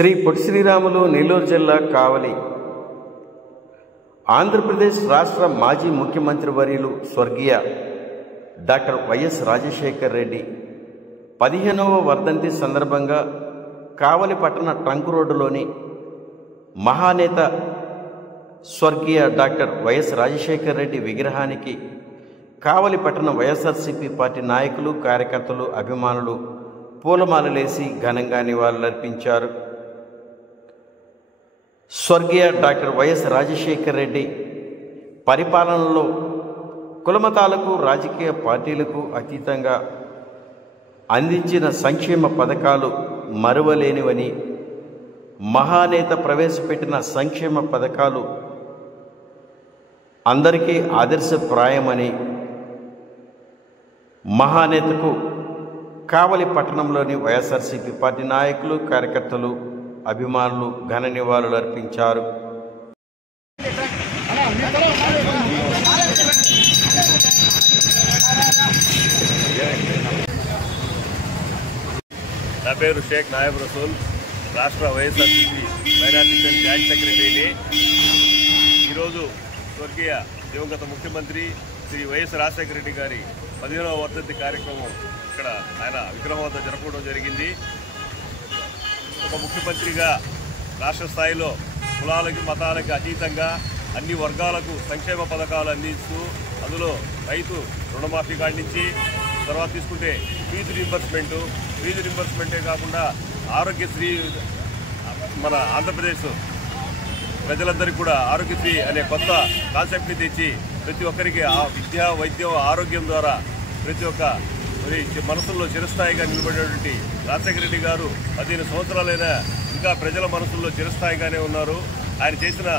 శ్రీ పొట్టి శ్రీరాములు నెల్లూరు జిల్లా కావలి. ఆంధ్రప్రదేశ్ రాష్ట్ర మాజీ ముఖ్యమంత్రి వర్యులు స్వర్గీయ డాక్టర్ వైఎస్ రాజశేఖర్ రెడ్డి 15వ వర్ధంతి సందర్భంగా కావలి పట్టణ ట్రంక్ రోడ్డులోని మహానేత స్వర్గీయ డాక్టర్ వైఎస్ రాజశేఖర్ రెడ్డి విగ్రహానికి కావలి పట్టణ వైఎస్ఆర్సీపీ పార్టీ నాయకులు, కార్యకర్తలు, అభిమానులు పూలమాలలేసి ఘనంగా నివాళులర్పించారు. స్వర్గీయ డాక్టర్ వైఎస్ రాజశేఖర్ రెడ్డి పరిపాలనలో కులమతాలకు, రాజకీయ పార్టీలకు అతీతంగా అందించిన సంక్షేమ పథకాలు మరువలేనివని, మహానేత ప్రవేశపెట్టిన సంక్షేమ పథకాలు అందరికీ ఆదర్శప్రాయమని, మహానేతకు కావలి పట్టణంలోని వైఎస్ఆర్సీపీ పార్టీ నాయకులు, కార్యకర్తలు, అభిమానులు ఘన నివాళులు అర్పించారు. నా పేరు షేక్ నాయబ్ రసూల్, రాష్ట్ర వైఎస్ఆర్సీపీ మైనార్టీ సెల్ జాయింట్ సెక్రటరీని. ఈరోజు స్వర్గీయ దివంగత ముఖ్యమంత్రి శ్రీ వైఎస్ రాజశేఖర రెడ్డి గారి 15వ వర్ధంతి కార్యక్రమం ఇక్కడ ఆయన విగ్రహం వద్ద జరపడం జరిగింది. ఒక ముఖ్యమంత్రిగా రాష్ట్ర స్థాయిలో కులాలకి, మతాలకి అతీతంగా అన్ని వర్గాలకు సంక్షేమ పథకాలు అందిస్తూ, అందులో రైతు రుణమాఫీ కాడి నుంచి తర్వాత తీసుకుంటే ఫీజు రీంబర్స్మెంటే కాకుండా ఆరోగ్యశ్రీ, మన ఆంధ్రప్రదేశ్ ప్రజలందరికీ కూడా ఆరోగ్యశ్రీ అనే కొత్త కాన్సెప్ట్ని తెచ్చి ప్రతి ఒక్కరికి విద్య, వైద్యం, ఆరోగ్యం ద్వారా ప్రతి ఒక్క మనసుల్లో చిరస్థాయిగా నిలబడేటువంటి రాజశేఖర రెడ్డి గారు 15 సంవత్సరాలైనా ఇంకా ప్రజల మనసుల్లో చిరస్థాయిగానే ఉన్నారు. ఆయన చేసిన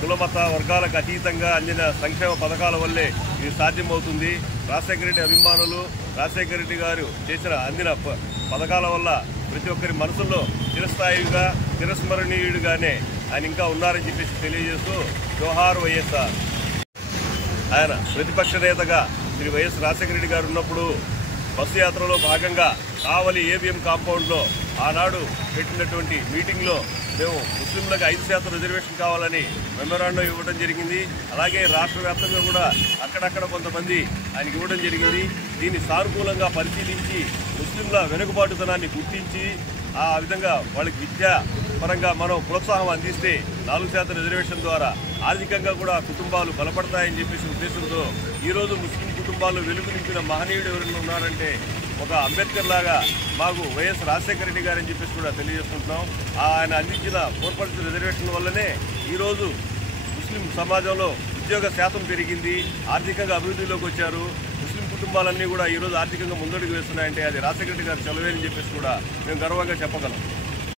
కులమత వర్గాలకు అతీతంగా అందిన సంక్షేమ పథకాల వల్లే ఇది సాధ్యమవుతుంది. రాజశేఖర రెడ్డి అభిమానులు, రాజశేఖర రెడ్డి గారు అందిన పథకాల వల్ల ప్రతి ఒక్కరి మనసుల్లో చిరస్థాయిగా, చిరస్మరణీయుడిగానే ఆయన ఇంకా ఉన్నారని చెప్పేసి తెలియజేస్తూ జోహార్ వైఎస్ఆర్. ఆయన ప్రతిపక్ష నేతగా శ్రీ వైఎస్ రాజశేఖర రెడ్డి గారు ఉన్నప్పుడు బస్సు యాత్రలో భాగంగా కావలి ఏబిఎం కాంపౌండ్లో ఆనాడు పెట్టినటువంటి మీటింగ్లో మేము ముస్లింలకు 5% రిజర్వేషన్ కావాలని మెమోరాండం ఇవ్వడం జరిగింది. అలాగే రాష్ట్ర వ్యాప్తంగా కూడా అక్కడక్కడ కొంతమంది ఆయనకి ఇవ్వడం జరిగింది. దీన్ని సానుకూలంగా పరిశీలించి ముస్లింల వెనుకబాటుతనాన్ని గుర్తించి ఆ విధంగా వాళ్ళకి విద్యా పరంగా మనం ప్రోత్సాహం అందిస్తే 4% రిజర్వేషన్ ద్వారా ఆర్థికంగా కూడా కుటుంబాలు బలపడతాయని చెప్పేసి ఉద్దేశంతో ఈరోజు ముస్లిం కుటుంబాలు వెలుగు నింపిన మహనీయుడు ఎవరైనా ఉన్నారంటే ఒక అంబేద్కర్ లాగా మాకు వైఎస్ రాజశేఖర రెడ్డి గారని చెప్పేసి కూడా తెలియజేస్తుంటున్నాం. ఆయన అందించిన 4% రిజర్వేషన్ వల్లనే ఈరోజు ముస్లిం సమాజంలో ఉద్యోగ శాతం పెరిగింది, ఆర్థికంగా అభివృద్ధిలోకి వచ్చారు. ముస్లిం కుటుంబాలన్నీ కూడా ఈరోజు ఆర్థికంగా ముందడుగు వేస్తున్నాయంటే అది రాజశేఖర రెడ్డి గారు చలవేనని చెప్పేసి కూడా మేము గర్వంగా చెప్పగలం.